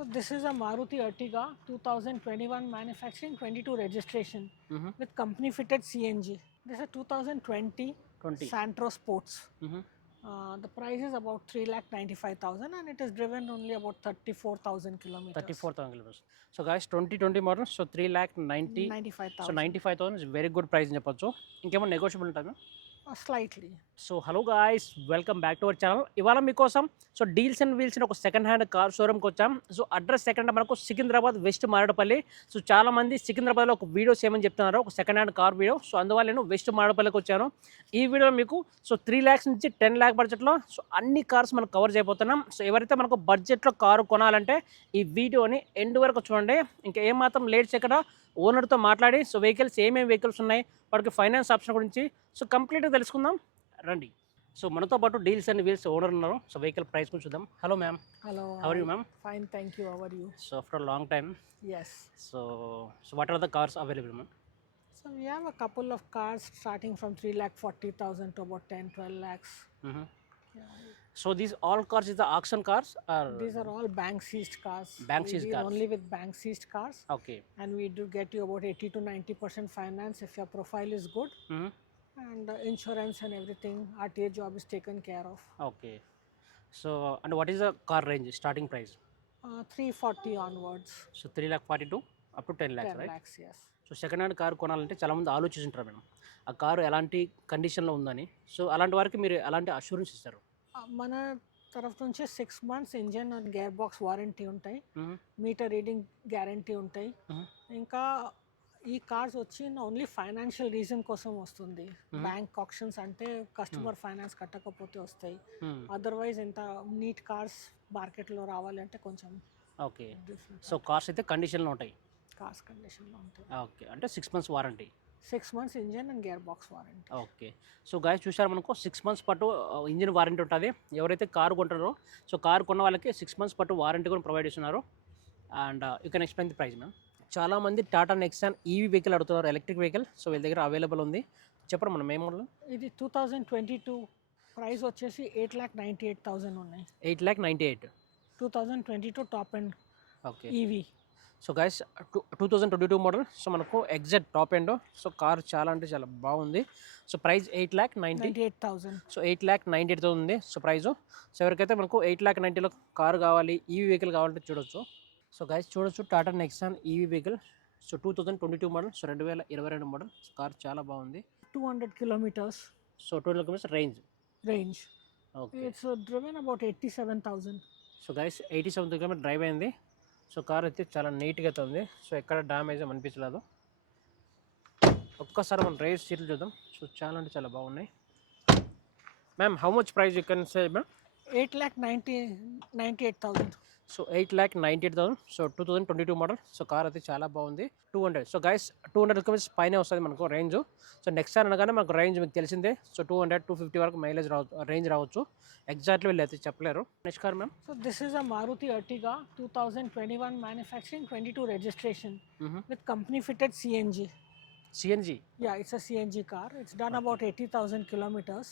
So this is a Maruti Ertiga 2021 manufacturing, 22 registration with company fitted CNG. This is a 2020 20. Santro Sports. Mm-hmm. The price is about 3,95,000 and it is driven only about 34,000 kilometers. 34,000 kilometers. So guys, 2020 model, so 3,90,000. So 95,000. 95,000 is very good price in చెప్పొచ్చు. ఇంకేమో negotiable ఉంటుందా? Slightly. So hello guys, welcome back to our channel. ఇవాళ మీకోసం so deals and wheels ఒక second hand car షోరూమ్కి వచ్చాం. So address second మనకు Secunderabad west Marredpally. So చాలా మంది సికింద్రాబాద్లో ఒక వీడియో చేయమని చెప్తున్నారు, ఒక second hand car video. So అందువల్ల నేను వెస్ట్ మారేడుపల్లికి వచ్చాను. ఈ వీడియోలో మీకు సో 3 lakhs నుంచి 10 lakh బడ్జెట్లో సో అన్ని కార్స్ మనం కవర్ చేయబోతున్నాం. సో ఎవరైతే మనకు బడ్జెట్లో కారు కొనాలంటే ఈ వీడియోని ఎండ్ వరకు చూడండి. ఇంకా ఏమాత్రం లేట్ చేయకుండా ఓనర్తో మాట్లాడి సో వెహికల్స్ ఏమేమి వెహికల్స్ ఉన్నాయి, వాటికి ఫైనాన్స్ ఆప్షన్ గురించి సో కంప్లీట్గా తెలుసుకుందాం రండి. సో మనతో పాటు డీల్స్ అండ్ వీల్స్ ఓనర్ ఉన్నారు. సో వెహికల్ ప్రైస్ గురించి చూద్దాం. Hello ma'am. Hello. How are you ma'am? Fine, thank you. How are you? So after long time. Yes. So what are the cars available ma'am? So we have a couple of cars starting from 3,40,000 to about 10-12 lakhs. Yeah. So these all cars is the auction cars are? These are all bank seized cars. Bank We seized deal cars. only with bank seized cars, okay. and we do get you about 80 to 90% finance if your profile is good, and insurance and everything. RTA job is taken care of. Okay. So and what is the car range starting price? 340 onwards. So 3,42 up to 10 lakhs 10 right? lakhs, yes. So second hand car కొనాలంటే చాలామంది ఆలోచిస్తుంటారు madam, ఆ car ఎలాంటి కండిషన్లో ఉందని. So అలాంటి వారికి మీరు ఎలాంటి అష్యూరెన్స్ ఇస్తారు? మన తరఫు నుంచి 6 months engine and gear box warranty ఉంటాయి, మీటర్ రీడింగ్ గ్యారంటీ ఉంటాయి. ఇంకా ఈ కార్స్ వచ్చి ఓన్లీ ఫైనాన్షియల్ రీజన్ కోసం వస్తుంది. బ్యాంక్ ఆప్షన్స్ అంటే కస్టమర్ ఫైనాన్స్ కట్టకపోతే వస్తాయి. అదర్వైజ్ ఎంత నీట్ కార్స్ మార్కెట్లో రావాలంటే కొంచెం ఓకే. సో కార్స్ అయితే కండిషన్లో ఉంటాయి, కార్స్ కండిషన్లో ఉంటాయి. ఓకే. అంటే 6 months warranty. 6 months engine and gear box warranty. Okay. So guys చూసారు, మనకు 6 months పాటు ఇంజిన్ వారంటీ ఉంటుంది. ఎవరైతే కారు కొంటారో సో కారు కొన్న వాళ్ళకి 6 months పాటు వారంటీ కూడా ప్రొవైడ్ చేస్తున్నారు. And you can explain the price ma'am. చాలామంది టాటా నెక్సాన్ ఈవీ వెహికల్ అడుగుతున్నారు, ఎలక్ట్రిక్ వెహికల్. సో వీళ్ళ దగ్గర అవైలబుల్ ఉంది. చెప్పండి మనం ఏం మోడల్? ఇది 2022 ప్రైస్ వచ్చేసి 8,98,000 ఉన్నాయి. 8,98,000. 2022 top and okay. EV. So guys 2022 model. So మనకు exact top end. So car చాలా అంటే చాలా బాగుంది. So price 8,98,000. 98,000. సో 8,98,000 ఉంది సో ప్రైజు. సో ఎవరికైతే మనకు 8,90,000 కారు కావాలి, ఈవీ వెహికల్ కావాలంటే చూడొచ్చు. సో గైస్ చూడొచ్చు, Tata Nexon EV vehicle. So 2022 model, so 2022 model. So car చాలా బాగుంది. 200 kilometers so 200 kilometers range. Okay. It's driven about 87,000. So guys 87 kilometers drive అయింది. సో కార్ అయితే చాలా నీట్గా అయితే ఉంది. సో ఎక్కడ డ్యామేజ్ అనిపించలేదు. ఒక్కసారి మనం రైస్ సీట్లు చూద్దాం. సో చాలా అంటే చాలా బాగున్నాయి. Ma'am how much price you can say ma'am? 8,98,000. So 8,98,000. So 2022 model. So car అయితే చాలా బాగుంది. 200. సో గైస్ 200 kilometers పైనే వస్తుంది మనకు రేంజ్. సో నెక్స్ట్ అనగానే మనకు రేంజ్ మీకు తెలిసిందే. సో 200, 250 వరకు మైలేజ్ రేంజ్ రావచ్చు. ఎగ్జాక్ట్లీ వీళ్ళు అయితే చెప్పలేరు. Next car ma'am. So this is a Maruti Ertiga 2021 manufacturing, 22 registration with company fitted CNG. CNG. Yeah, it's a CNG car. It's done about 80,000 kilometers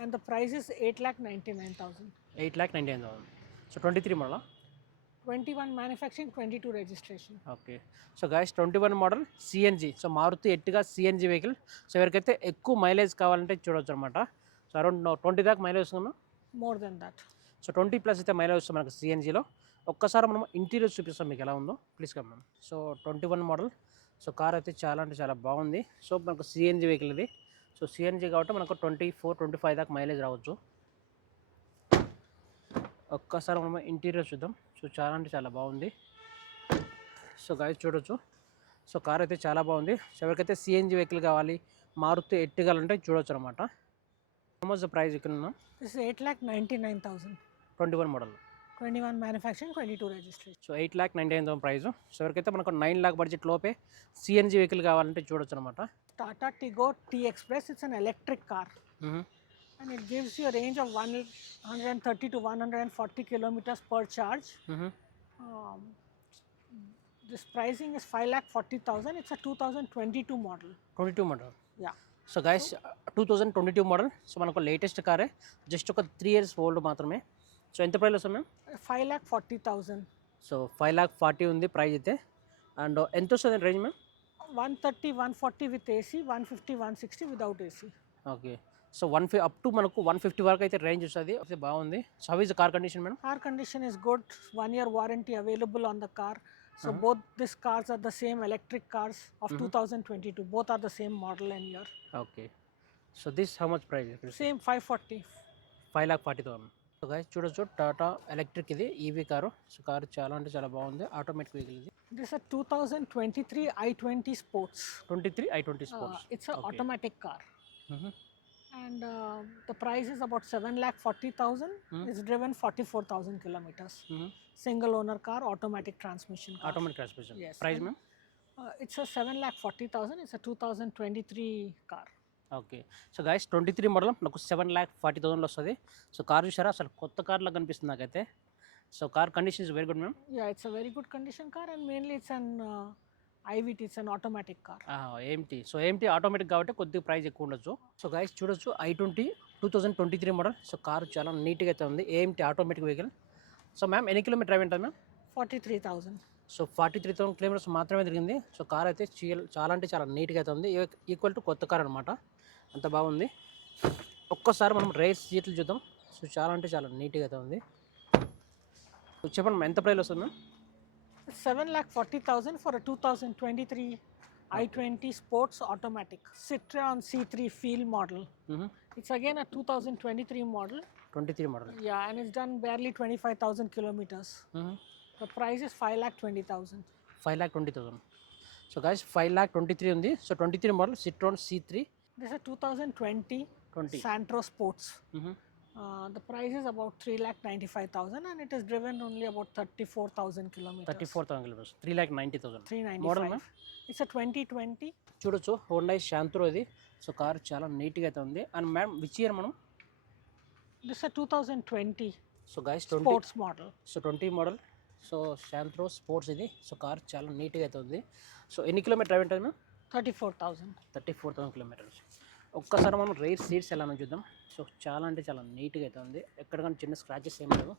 and the price is 8,99,000. 8,99,000. So 23 model. 21 manufacturing, 22 registration. Okay. So guys 21 model CNG. So Maruti Ertiga CNG vehicle. So ఎవరికైతే ఎక్కువ mileage కావాలంటే చూడవచ్చు అనమాట. So around 20 దాకా mileage వస్తుందా? More than that. So 20+ అయితే mileage వస్తుంది మనకు సిఎన్జిలో. ఒక్కసారి మనం ఇంటీరియర్ చూపిస్తాం మీకు ఎలా ఉందో, please come ma'am. So 21 model. So car అయితే చాలా అంటే చాలా బాగుంది. సో మనకు సిఎన్జి వెహికల్ ఇది. సో సిఎన్జి కాబట్టి మనకు 24, 25 దాకా మైలేజ్ రావచ్చు. ఒక్కసారి మనం ఇంటీరియర్ చూద్దాం. సో చాలా అంటే చాలా బాగుంది. సో గైస్ చూడొచ్చు, సో కార్ అయితే చాలా బాగుంది. సో ఎవరికైతే సిఎన్జి వెహికల్ కావాలి, మారుతి ఎర్టిగా అంటే చూడొచ్చు అనమాట. హౌ మచ్ ద ప్రైస్ ఇక్కడ ఉన్నాం? This is 8,99,000. 21 model. 21 manufacturing, 22 registration. So 8,99,000 price. So ఎవరికైతే మనకు 9 lakh బడ్జెట్ లోపే సిఎన్జి వెహికల్ కావాలంటే చూడొచ్చు అనమాట. Tata Tiggo T-Express. It's an electric car and it gives you a range of 130 to 140 kilometers per charge. This pricing is 5,40,000. It's a 2022 model. 22 model. Yeah. So guys 2022 model. So మనకు latest కారే, just ఒక 3 years old మాత్రమే. So ఎంత price వస్తుంది ma'am? 5,40,000. So 5,40,000 ఉంది price అయితే. And ఎంత వస్తుంది range ma'am? 130, 140 with AC, 150, 160 without AC. Okay. So up to మనకు 150 వరకు అయితే రేంజ్ వస్తుంది. అయితే బాగుంది. So how is the car condition madam? Car condition is good. 1 year warranty available on the car. So both these cars are the same electric cars of 2022. Both are the same model and year. Okay. So this how much price? Same 540. 5,40,000. So guys చూడొచ్చు Tata electric ఇది EV car. So car చాలా అంటే చాలా బాగుంది. Automatic vehicle ఇది. This is a 2023 i20 Sports. 23 i20 sports. It's an automatic car. And the price is about 7,40,000. It's driven 44,000 kilometers. Single owner car, automatic transmission car. Automatic transmission. Yes. Price ma'am? It's a 7,40,000. It's a 2023 car. Okay. So guys 23 model నాకు 7,40,000 వస్తుంది. So car చూసారా అసలు కొత్త కార్లా కనిపిస్తుంది నాకైతే. So car condition is very good ma'am. Yeah, it's a very good condition car, and mainly it's an IVT. It's an automatic car. ఏమిటి? So ఏమిటి automatic కాబట్టి కొద్దిగా ప్రైస్ ఎక్కువ ఉండొచ్చు. సో గైస్ చూడొచ్చు i20 2023 మోడల్. సో కారు చాలా నీట్గా అయితే ఉంది. ఏమిటి ఆటోమేటిక్ వెహికల్. సో మ్యామ్ ఎన్ని కిలోమీటర్ డ్రైవ్ ఉంటుంది మ్యామ్? 43,000. సో 43,000 కిలోమీటర్స్ మాత్రమే తిరిగింది. సో కార్ అయితే చాలా అంటే చాలా నీట్గా అయితే ఉంది. ఈక్వల్ టు కొత్త కార్ అనమాట. అంత బాగుంది. ఒక్కసారి మనం రేస్ సీట్లు చూద్దాం. సో చాలా అంటే చాలా నీట్గా అయితే ఉంది. సో చెప్పండి మ్యామ్ ఎంత ప్రైస్ వస్తుంది ma'am? 7,40,000 for a 2023 i20 Sports automatic Citroen C3 Field model. It's again a 2023 model. 23 model. Yeah, and it's done barely 25,000 kilometers. The price is 5,20,000. 5,20,000. So guys 5,23 ఉంది. So 23 model Citroen C3. This is a 2020 Santro Sports. The price is about 3,95,000 and it is driven only about 34,000 kilometers. 34,000 kilometres. 3,90,000. 395. Model ma'am? It's a 2020. చూడొచ్చు Honda Santro ఇది. So car చాలా నీట్గా అయితే ఉంది. And ma'am which year మనం? This is a 2020 so guys Sports model. So 20 model. So Santro sports ఇది. So car చాలా నీట్గా అయితే ఉంది. సో ఎన్ని కిలోమీటర్ డ్రైవ్ ఉంటుంది మ్యామ్? 34,000. 34,000 కిలోమీటర్స్. ఒక్కసారి మనం రైర్ సీట్స్ ఎలా చూద్దాం. సో చాలా అంటే చాలా నీట్గా అయితే ఉంది. ఎక్కడికైనా చిన్న స్క్రాచెస్ ఏం లేవు.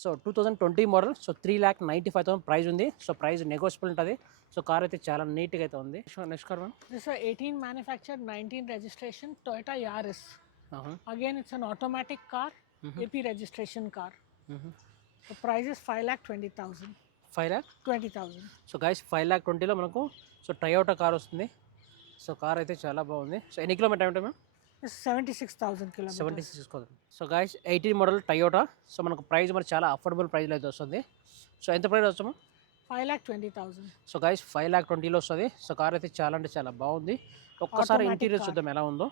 So 2020 model. సో 3,95,000 ప్రైస్ ఉంది. సో ప్రైస్ నెగోషియబుల్ ఉంటుంది. సో కార్ అయితే చాలా నీట్గా అయితే ఉంది. So next car ma'am? This is a 18 manufactured, 19 registration Toyota Yaris. Again, it's an automatic car, AP registration car. The price is 5,20,000. 5,20,000. So guys 5,20,000లో మనకు so Toyota car వస్తుంది. So car అయితే చాలా బాగుంది. సో ఎన్ని కిలోమీటర్ ఉంటుంది ma'am? It's 76,000 kilometers. 76,000. So guys 18 model Toyota. So మనకు price మరి చాలా అఫోర్డబుల్ ప్రైస్లో అయితే వస్తుంది. సో ఎంత ప్రైస్ వస్తాము? 5,20,000. సో గైస్ 5,20,000లో వస్తుంది. సో కార్ అయితే చాలా అంటే చాలా బాగుంది. ఒక్కసారి Automatic ఇంటీరియర్ car. చూద్దాం ఎలా ఉందో.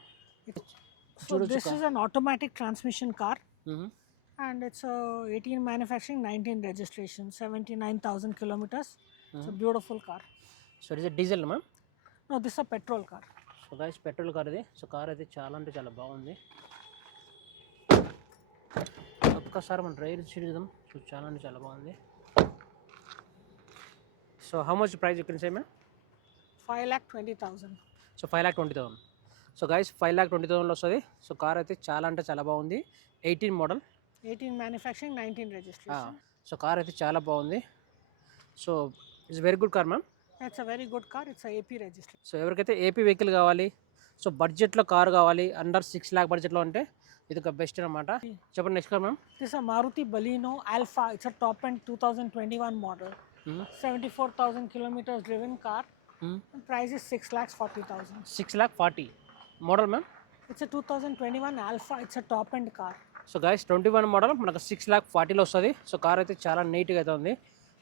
So this is an automatic transmission car. And it's a 18 manufacturing, 19 registration, 79,000 kilometers. It's a beautiful car. So it is diesel ma'am? No, this is a petrol car. So guys petrol car ఇది. So car అయితే చాలా అంటే చాలా బాగుంది. ఒక్కసారి మనం ride చూద్దాం. So చాలా అంటే చాలా బాగుంది. So how much price you can say ma'am? 5,20,000. So 5,20,000. So guys 5,20,000లో వస్తుంది. సో కార్ అయితే చాలా అంటే చాలా బాగుంది. 18 model. 18 manufacturing, 19 registration. So car అయితే చాలా బాగుంది. So it's very good car ma'am. It's a very good car. It's a AP registration. So ఎవరికైతే ఏపీ వెహికల్ కావాలి, సో బడ్జెట్లో కార్ కావాలి, అండర్ 6 lakh బడ్జెట్లో ఉంటే ఇది ఒక బెస్ట్ అనమాట. చెప్పండి next car ma'am? This is a Maruti Baleno Alpha. It's a top end 2021 model. 74,000 kilometers driven car. The price is 6,40,000. 6,40,000 model ma'am? It's a 2021 Alpha. It's a top end car. So guys 21 model మనకు 6,40,000లో వస్తుంది. So car అయితే చాలా నీట్గా అయితే ఉంది.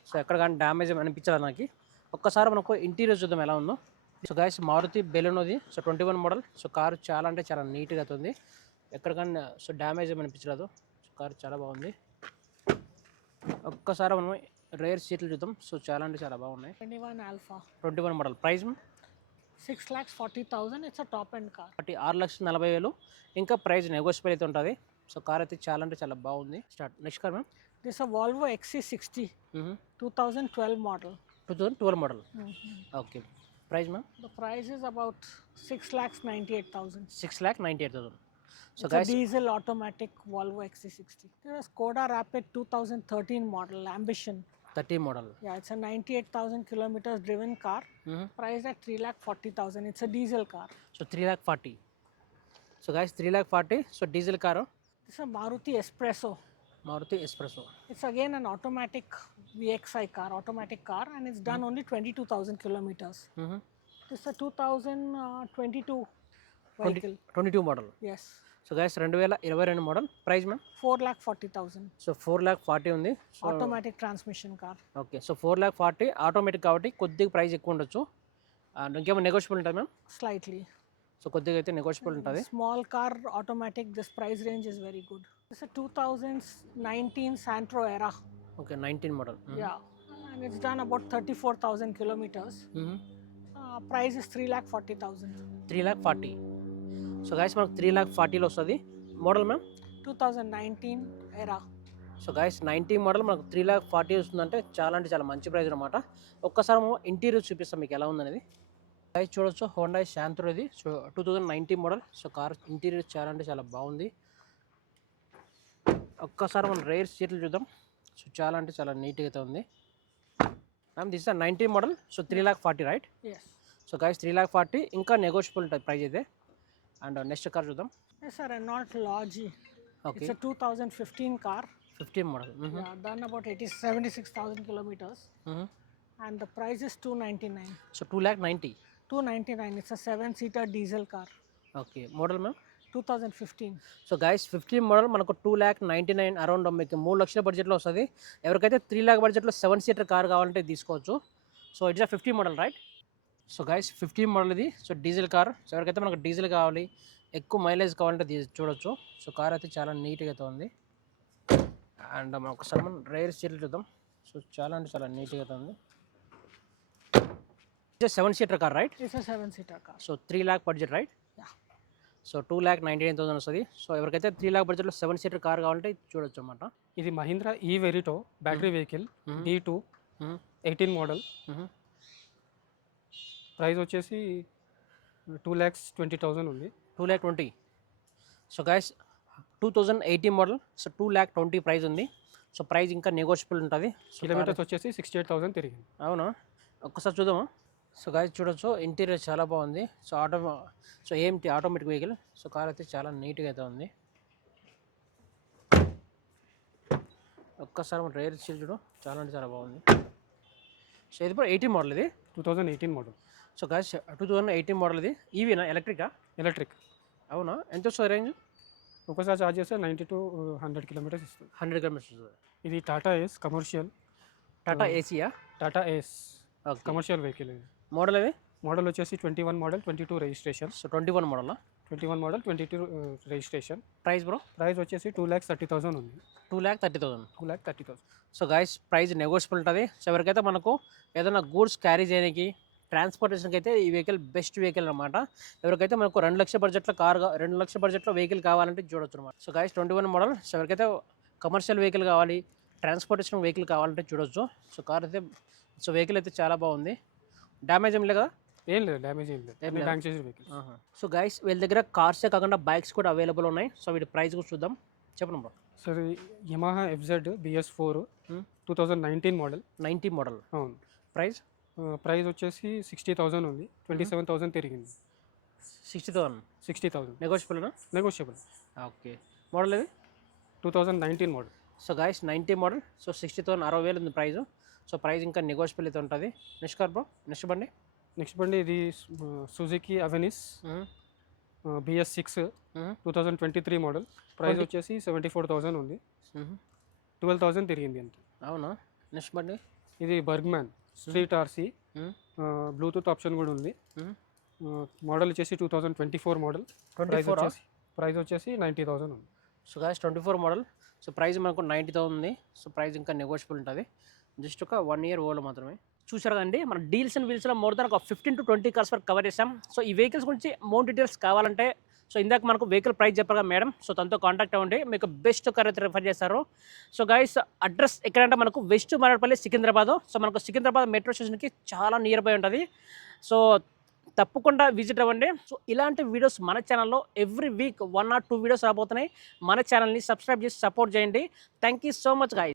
So ఎక్కడ కానీ damage అనిపించదు నాకు. ఒక్కసారి మనకు ఇంటీరియర్ చూద్దాం ఎలా ఉందో. సో గైస్ మారుతి బెలెనోది. So 21 model. సో కారు చాలా అంటే చాలా నీట్గా అయితే ఉంది. ఎక్కడ కానీ సో డ్యామేజ్ అనిపించలేదు. సో కారు చాలా బాగుంది. ఒక్కసారి మనం రేర్ సీట్లు చూద్దాం. సో చాలా అంటే చాలా బాగున్నాయి. 21 Alpha. 21 model. Price 6,40,000. It's a top end car. 6,40,000. ఇంకా ప్రైస్ నెగోషియబుల్ అయితే ఉంటుంది. సో కార్ అయితే చాలా అంటే చాలా బాగుంది. Start next car ma'am? This is a Volvo XC60. 2012 model. 2012 model. Okay. Price ma'am? The price is about 6,98,000. 6,98,000. So It's a diesel automatic Volvo XC60. There is Skoda Rapid 2013 model, Ambition. 13 model. Yeah, it's a 98,000 kilometers driven car, priced at 3,40,000. It's a diesel car. So 3,40,000. So guys, 3,40,000. So diesel car. It's a Maruti Espresso. Maruti Espresso. It's again an automatic VXI car, automatic car, and it's done only 22,000 kilometers. It's a 2022 vehicle. 22 model. Yes. So guys 2022 model. Price ma'am 4,40,000. So 4,40,000 ఉంది. Automatic transmission car. Okay, so 4,40,000 automatic కాబట్టి కొద్దిగా price ఎక్కువ ఉండొచ్చు. And ఇంకేమో negotiable ఉంటుంది ma'am? Slightly. So కొద్దిగా అయితే negotiable ఉంటుంది. Small car, automatic. This price range is very good. It's a 2019 Santro Era. Okay, 19 model. Yeah, and it's done about 34,000 kilometers. Price is 3,40,000. 3,40,000. So guys మనకు 3,40,000లో వస్తుంది. Model ma'am 2019 Era. So guys 19 model మనకు 3,40,000 వస్తుందంటే చాలా అంటే చాలా మంచి price అనమాట. ఒక్కసారి ఇంటీరియర్ చూపిస్తాం మీకు ఎలా ఉందనేది. గైస్ చూడొచ్చు, హోండా శాంత్రో ఇది. So 2019 model. So car interior చాలా అంటే చాలా బాగుంది. ఒక్కసారి మనం రేర్ సీట్లు చూద్దాం. సో చాలా అంటే చాలా నీట్గా అయితే ఉంది. Ma'am this is 19 model. So 3,40,000 right? Yes. So guys 3,40,000 ఇంకా నెగోషియబుల్ ఉంటుంది ప్రైస్ అయితే. అండ్ నెక్స్ట్ కార్ చూద్దాం. Yes, sir. Renault Logi. Okay, It's a 2015 car. 15 model. Yeah, done about 76,000 kilometers. And the price is 299. So 2,90,000. 299. It's a 7-seater diesel car. Okay, model ma'am 2015. So guys 15 model మనకు 2,99,000 around మీకు 3 లక్షల బడ్జెట్లో వస్తుంది. ఎవరికైతే 3 lock బడ్జెట్లో 7 seater car కావాలంటే తీసుకోవచ్చు. So it's a 15 model right? So guys 15 model ఇది. So diesel car. సో ఎవరికైతే మనకు డీజిల్ కావాలి, ఎక్కువ మైలేజ్ కావాలంటే చూడొచ్చు. సో కార్ అయితే చాలా నీట్గా అయితే ఉంది. అండ్ మనం ఒకసారి మనం రేర్ సీట్లు చూద్దాం. సో చాలా అంటే చాలా నీట్గా అయితే ఉంది. 7 seater car right? It's a 7-seater car. So 3 lakh budget right? Yeah. So 2,99,000 వస్తుంది. సో ఎవరికైతే 3 లాక్ బడ్జెట్లో 7 సీటర్ కార్ కావాలంటే చూడొచ్చు అనమాట. ఇది మహీంద్రా ఈ వెరిటో battery vehicle D2 18 model. Price వచ్చేసి 2,20,000 ఉంది. 2,20,000. So guys 2018 model. So 2,20,000 price ఉంది. సో ప్రైస్ ఇంకా నెగోషియబుల్ ఉంటుంది. కిలోమీటర్స్ వచ్చేసి 68,000 తిరిగింది. అవునా, ఒక్కసారి చూద్దామా? సో గైస్ చూడొచ్చు, ఇంటీరియర్ చాలా బాగుంది. సో ఏమిటి ఆటోమేటిక్ వెహికల్. సో కార్ అయితే చాలా నీట్గా అయితే ఉంది. ఒక్కసారి రేర్ సీల్ చూడు, చాలా అంటే చాలా బాగుంది. సో ఇది కూడా 18 మోడల్ ఇది. 2018 మోడల్. సో గైస్ 2018 మోడల్ ఇది. ఈవీనా, ఎలక్ట్రికా? ఎలక్ట్రిక్. అవునా, ఎంత వస్తుంది రేంజ్? ఒకసారి ఛార్జ్ చేస్తే 90 to 100 కిలోమీటర్స్ ఇస్తుంది. 100 కిలోమీటర్స్ వస్తుంది. ఇది టాటా ఏస్ కమర్షియల్. టాటా ఏసీయా? టాటా ఏస్ ఓకే, కమర్షియల్ వెహికల్. ఇది మోడల్ ఇది. మోడల్ వచ్చేసి 21 model 22 registration. So 21 model. 21 model 22 registration. Price bro? Price వచ్చేసి 2,30,000 ఉంది. 2,30,000. 2,30,000. సో గైస్ ప్రైస్ నెగోషియబుల్ ఉంటుంది. సో ఎవరికైతే మనకు ఏదైనా గూడ్స్ క్యారీ చేయడానికి, ట్రాన్స్పోర్టేషన్కి అయితే ఈ వెహికల్ బెస్ట్ వెహికల్ అనమాట. ఎవరికైతే మనకు 2 లక్షల బడ్జెట్లో 2 లక్షల బడ్జెట్లో వెహికల్ కావాలంటే చూడొచ్చు అనమాట. So guys 21 model. సో ఎవరికైతే కమర్షియల్ వెహికల్ కావాలి, ట్రాన్స్పోర్టేషన్ వెహికల్ కావాలంటే చూడొచ్చు. సో కార్ అయితే, సో వెహికల్ అయితే చాలా బాగుంది. డ్యామేజ్ ఏం లేదు కదా? ఏం లేదు, డ్యామేజ్ ఏం లేదు. బ్యాంక్ చేసిన వెహికల్. సో గైస్ వీళ్ళ దగ్గర కార్సే కాకుండా బైక్స్ కూడా అవైలబుల్ ఉన్నాయి. సో వీటి ప్రైస్ కూడా చూద్దాం. చెప్పండి bro. Sir Yamaha FZ BS4 2019 model. 90 model. అవును. ప్రైస్? ప్రైస్ వచ్చేసి 60,000 ఉంది. 27,000 తిరిగింది. 60,000. 60,000 నెగోషియబుల్నా? నెగోషియబుల్. ఓకే, మోడల్ ఇది 2019 model. So guys 90 model. So 60,000, 60,000 ఉంది ప్రైస్. సో ప్రైస్ ఇంకా నెగోషియబుల్ అయితే ఉంటుంది. నెక్స్ట్ కార్ బ్రో, నెక్స్ట్ బండి. నెక్స్ట్ బండి ఇది Suzuki Avenis BS6 2023 model. Price వచ్చేసి 74,000 ఉంది. 12,000 తిరిగింది అంతే. అవునా, నెక్స్ట్ బండి. ఇది Burgman street RC, Bluetooth option కూడా ఉంది. మోడల్ వచ్చేసి 2024 మోడల్. ప్రైస్ వచ్చేసి 90,000 ఉంది. So guys 24 model. So price మనకు 90,000 ఉంది. సో ప్రైస్ ఇంకా నెగోషియబుల్ ఉంటుంది. జస్ట్ ఒక 1 ఇయర్ ఓల్డ్ మాత్రమే. చూసారు కదండి, మన డీల్స్ అండ్ వీల్స్లో మోర్ దాన్ ఒక 15 to 20 కార్స్ వరకు కవర్ చేసాం. సో ఈ వెహికల్స్ గురించి మోర్ డీటెయిల్స్ కావాలంటే, సో ఇందాక మనకు వెహికల్ ప్రైస్ చెప్పగా మేడం, సో తనతో కాంటాక్ట్ అవ్వండి, మీకు బెస్ట్ కార్ అయితే రిఫర్ చేస్తారు. సో గైస్ అడ్రస్ ఎక్కడంటే మనకు వెస్ట్ మారేడుపల్లి సికింద్రాబాద్. సో మనకు సికింద్రాబాద్ మెట్రో స్టేషన్కి చాలా నియర్ బై ఉంటుంది. సో తప్పకుండా విజిట్ అవ్వండి. సో ఇలాంటి వీడియోస్ మన ఛానల్లో ఎవ్రీ వీక్ 1 or 2 వీడియోస్ రాబోతున్నాయి. మన ఛానల్ని సబ్స్క్రైబ్ చేసి సపోర్ట్ చేయండి. Thank you so much guys.